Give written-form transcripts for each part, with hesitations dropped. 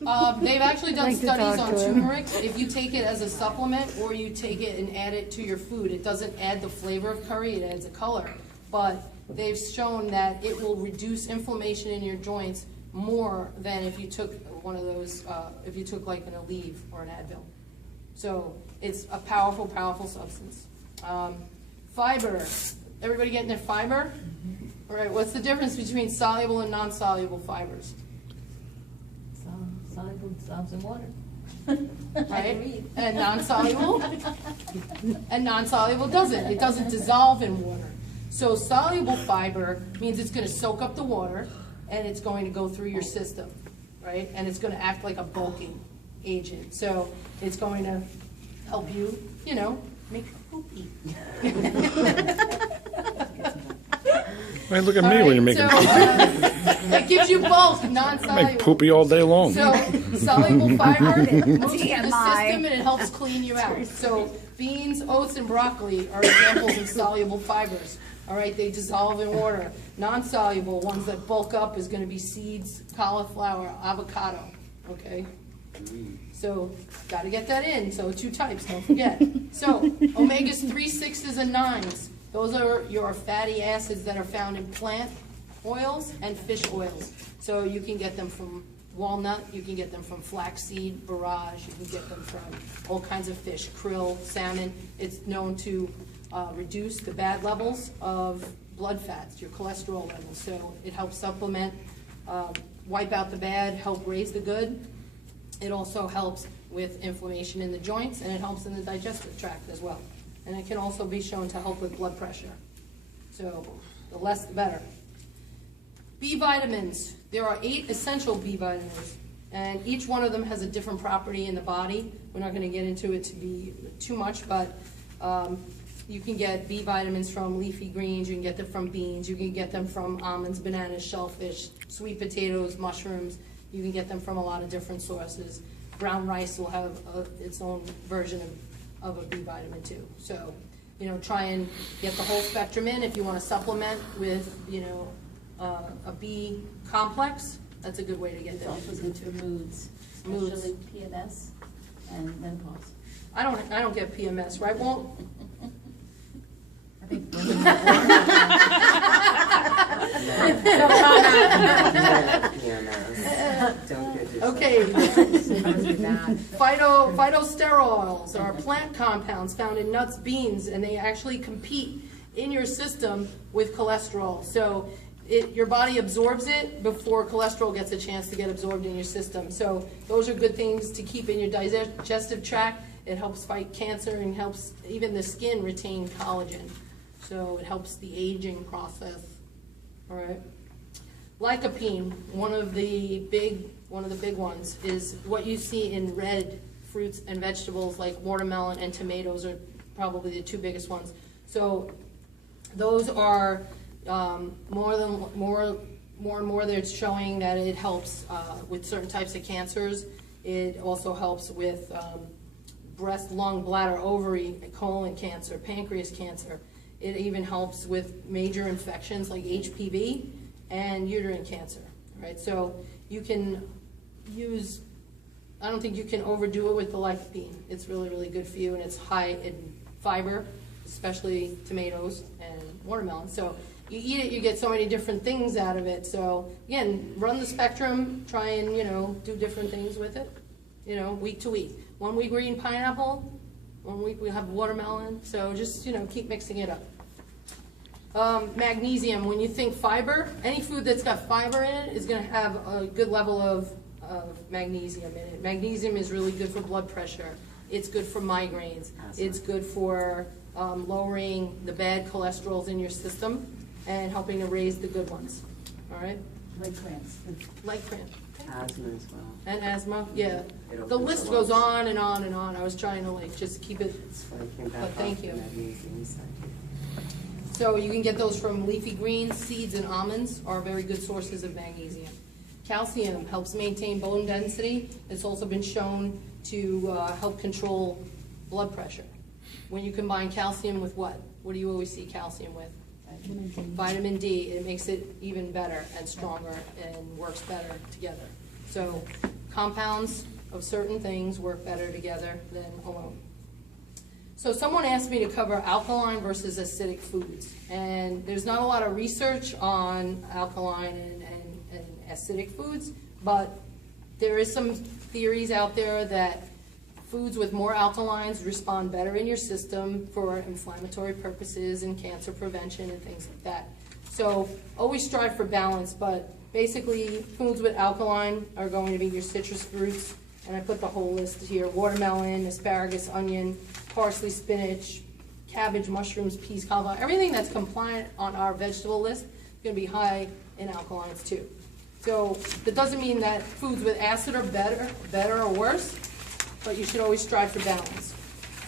They've actually done Like to studies talk on to him. turmeric. If you take it as a supplement or you take it and add it to your food, it doesn't add the flavor of curry, it adds a color. But they've shown that it will reduce inflammation in your joints more than if you took one of those, if you took like an Aleve or an Advil. So it's a powerful, powerful substance. Fiber. Everybody getting their fiber? All right, what's the difference between soluble and non-soluble fibers? Soluble dissolves in water. Right? And non-soluble? And non-soluble doesn't. It doesn't dissolve in water. So soluble fiber means it's going to soak up the water and it's going to go through your system, right? And it's going to act like a bulking agent. So it's going to help you, you know, make poopy. Hey, look at me when you're making poopy. It gives you both I non-soluble. make poopy all day long. So soluble fiber moves through the TMI. system and it helps clean you out. So beans, oats, and broccoli are examples of soluble fibers. All right, they dissolve in water. Non-soluble ones that bulk up is going to be seeds, cauliflower, avocado. Okay, so got to get that in. So 2 types, don't forget. So omegas 3, 6s, and 9s. Those are your fatty acids that are found in plant oils and fish oils. So you can get them from walnut, you can get them from flaxseed, borage, you can get them from all kinds of fish, krill, salmon. It's known to reduce the bad levels of blood fats, your cholesterol levels. So it helps supplement, wipe out the bad, help raise the good. It also helps with inflammation in the joints, and it helps in the digestive tract as well. And it can also be shown to help with blood pressure. So the less the better. B vitamins. There are 8 essential B vitamins, and each one of them has a different property in the body. We're not going to get into it to be too much, but you can get B vitamins from leafy greens, you can get them from beans, you can get them from almonds, bananas, shellfish, sweet potatoes, mushrooms. You can get them from a lot of different sources. Brown rice will have its own version of a B vitamin too. So, you know, try and get the whole spectrum in. If you want to supplement with, you know, a B complex, that's a good way to get It's that also good for moods, especially PMS and menopause. I don't get PMS, right? Well, I think women okay. Phytosterols are plant compounds found in nuts, beans, and they actually compete in your system with cholesterol. So your body absorbs it before cholesterol gets a chance to get absorbed in your system. So those are good things to keep in your digestive tract. It helps fight cancer and helps even the skin retain collagen. So it helps the aging process. All right. Lycopene, one of the big ones, is what you see in red fruits and vegetables like watermelon and tomatoes are probably the 2 biggest ones. So those are more and more they're showing that it helps with certain types of cancers. It also helps with breast, lung, bladder, ovary, colon cancer, pancreas cancer. It even helps with major infections like HPV and uterine cancer, right? So you can use, I don't think you can overdo it with the lycopene. It's really, really good for you, and it's high in fiber, especially tomatoes and watermelon. So you eat it, you get so many different things out of it. So again, run the spectrum, try and, you know, do different things with it, you know, week to week. 1 week we're eating pineapple, 1 week we have watermelon. So just, you know, keep mixing it up. Magnesium, when you think fiber, any food that's got fiber in it is going to have a good level of magnesium in it. Magnesium is really good for blood pressure. It's good for migraines. It's good for lowering the bad cholesterols in your system and helping to raise the good ones. All right? Leg cramps. Leg cramp. Asthma as well. And asthma, yeah. It The opens list the goes lungs. on and on and on. I was trying to like just keep it. That's why I came back But thank off you. the magnesium side. So you can get those from leafy greens, seeds, and almonds are very good sources of magnesium. Calcium helps maintain bone density. It's also been shown to help control blood pressure. When you combine calcium with what? What do you always see calcium with? Vitamin D. It makes it even better and stronger and works better together. So compounds of certain things work better together than alone. So someone asked me to cover alkaline versus acidic foods, and there's not a lot of research on alkaline and acidic foods, but there is some theories out there that foods with more alkalines respond better in your system for inflammatory purposes and cancer prevention and things like that. So always strive for balance, but basically foods with alkaline are going to be your citrus fruits, and I put the whole list here: watermelon, asparagus, onion, parsley, spinach, cabbage, mushrooms, peas, cauliflower. Everything that's compliant on our vegetable list is going to be high in alkalines too. So that doesn't mean that foods with acid are better or worse, but you should always strive for balance.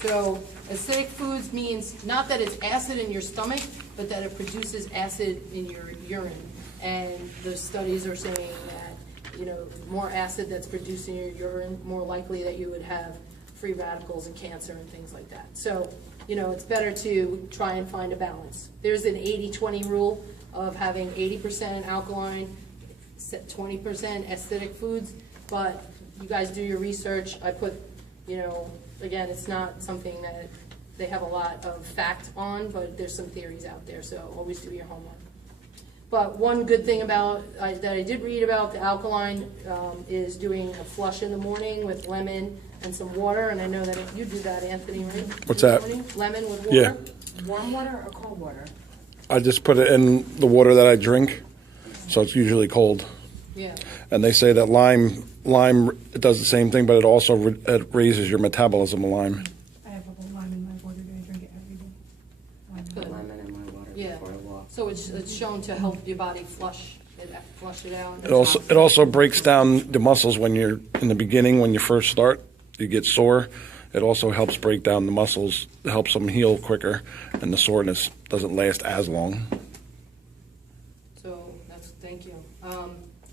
So acidic foods means not that it's acid in your stomach, but that it produces acid in your urine. And the studies are saying that, you know, more acid that's produced in your urine, more likely that you would have free radicals and cancer and things like that. So, you know, it's better to try and find a balance. There's an 80-20 rule of having 80% alkaline, 20% acidic foods, but you guys do your research. I put, you know, again, it's not something that they have a lot of fact on, but there's some theories out there, so always do your homework. But one good thing about that I did read about the alkaline is doing a flush in the morning with lemon and some water, and I know that you do that, Anthony, right? What's that? Lemon with water? Yeah. Warm water or cold water? I just put it in the water that I drink, so it's usually cold. Yeah. And they say that lime, it does the same thing, but it also it raises your metabolism of lime. I have a little lime in my water, I drink it every day. Good. Lemon in my water Yeah. before I walk. So it's shown to help your body flush it out. It also breaks down the muscles when you're in the beginning, when you first start, you get sore. It also helps break down the muscles, helps them heal quicker, and the soreness doesn't last as long. So thank you.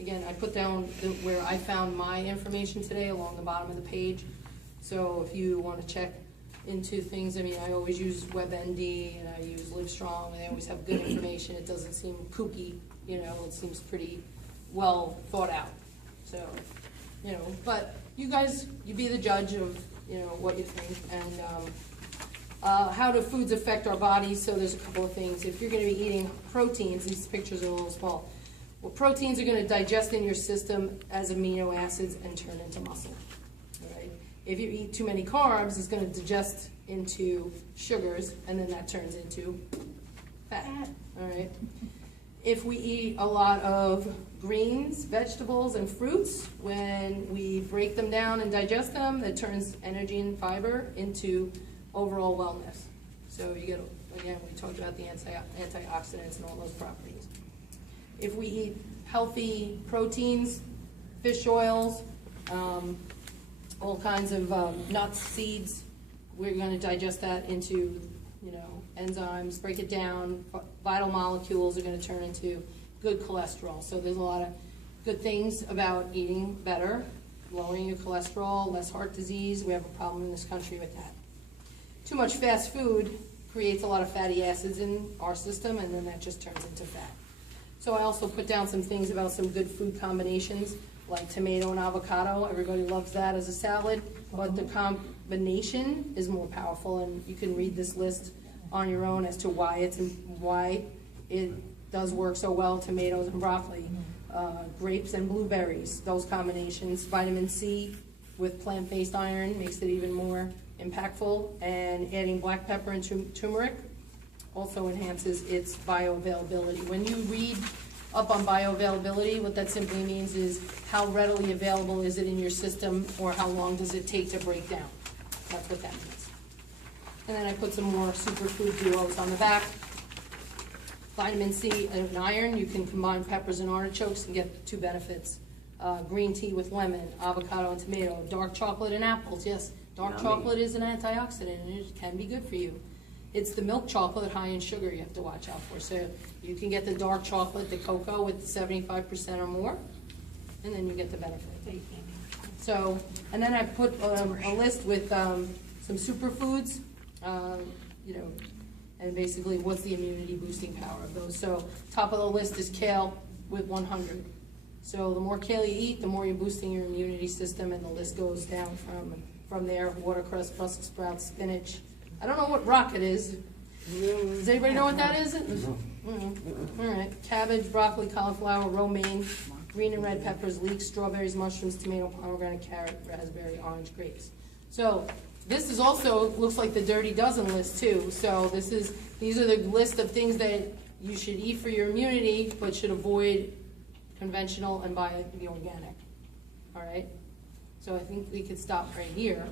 Again, I put down where I found my information today along the bottom of the page. So if you want to check into things, I mean, I always use WebMD and I use Livestrong, and they always have good information. It doesn't seem kooky, you know, it seems pretty well thought out. So, you know, but you guys, you be the judge of, you know, what you think. And how do foods affect our bodies? So there's a couple of things. If you're going to be eating proteins, these pictures are a little small. Well, proteins are going to digest in your system as amino acids and turn into muscle. All right? If you eat too many carbs, it's going to digest into sugars, and then that turns into fat. All right? If we eat a lot of greens, vegetables, and fruits, when we break them down and digest them, that turns energy and fiber into overall wellness. So you get, again, we talked about the antioxidants and all those properties. If we eat healthy proteins, fish oils, all kinds of nuts, seeds, we're going to digest that into, you know, enzymes, break it down. Vital molecules are going to turn into good cholesterol. So there's a lot of good things about eating better, lowering your cholesterol, less heart disease. We have a problem in this country with that. Too much fast food creates a lot of fatty acids in our system, and then that just turns into fat. So I also put down some things about some good food combinations, like tomato and avocado. Everybody loves that as a salad, but the combination is more powerful, and you can read this list on your own as to why it does work so well. Tomatoes and broccoli, grapes and blueberries, those combinations. Vitamin C with plant-based iron makes it even more impactful, and adding black pepper and turmeric also enhances its bioavailability. When you read up on bioavailability, what that simply means is how readily available is it in your system, or how long does it take to break down. That's what that means. And then I put some more superfood duos on the back. Vitamin C and iron, you can combine peppers and artichokes and get two benefits. Green tea with lemon, avocado and tomato, dark chocolate and apples. Yes, dark Yummy. chocolate is an antioxidant, and it can be good for you. It's the milk chocolate high in sugar you have to watch out for. So you can get the dark chocolate, the cocoa with 75% or more, and then you get the benefit. So, and then I put a list with some superfoods, you know, and basically what's the immunity boosting power of those. So top of the list is kale with 100. So the more kale you eat, the more you're boosting your immunity system, and the list goes down from there. Watercress, Brussels sprouts, spinach. I don't know what rocket is. Does anybody know what that is? All right. Cabbage, broccoli, cauliflower, romaine, green and red peppers, leeks, strawberries, mushrooms, tomato, pomegranate, carrot, raspberry, orange, grapes. So this is also, looks like the Dirty Dozen list too. So these are the list of things that you should eat for your immunity, but should avoid conventional and buy the organic. All right? So I think we could stop right here.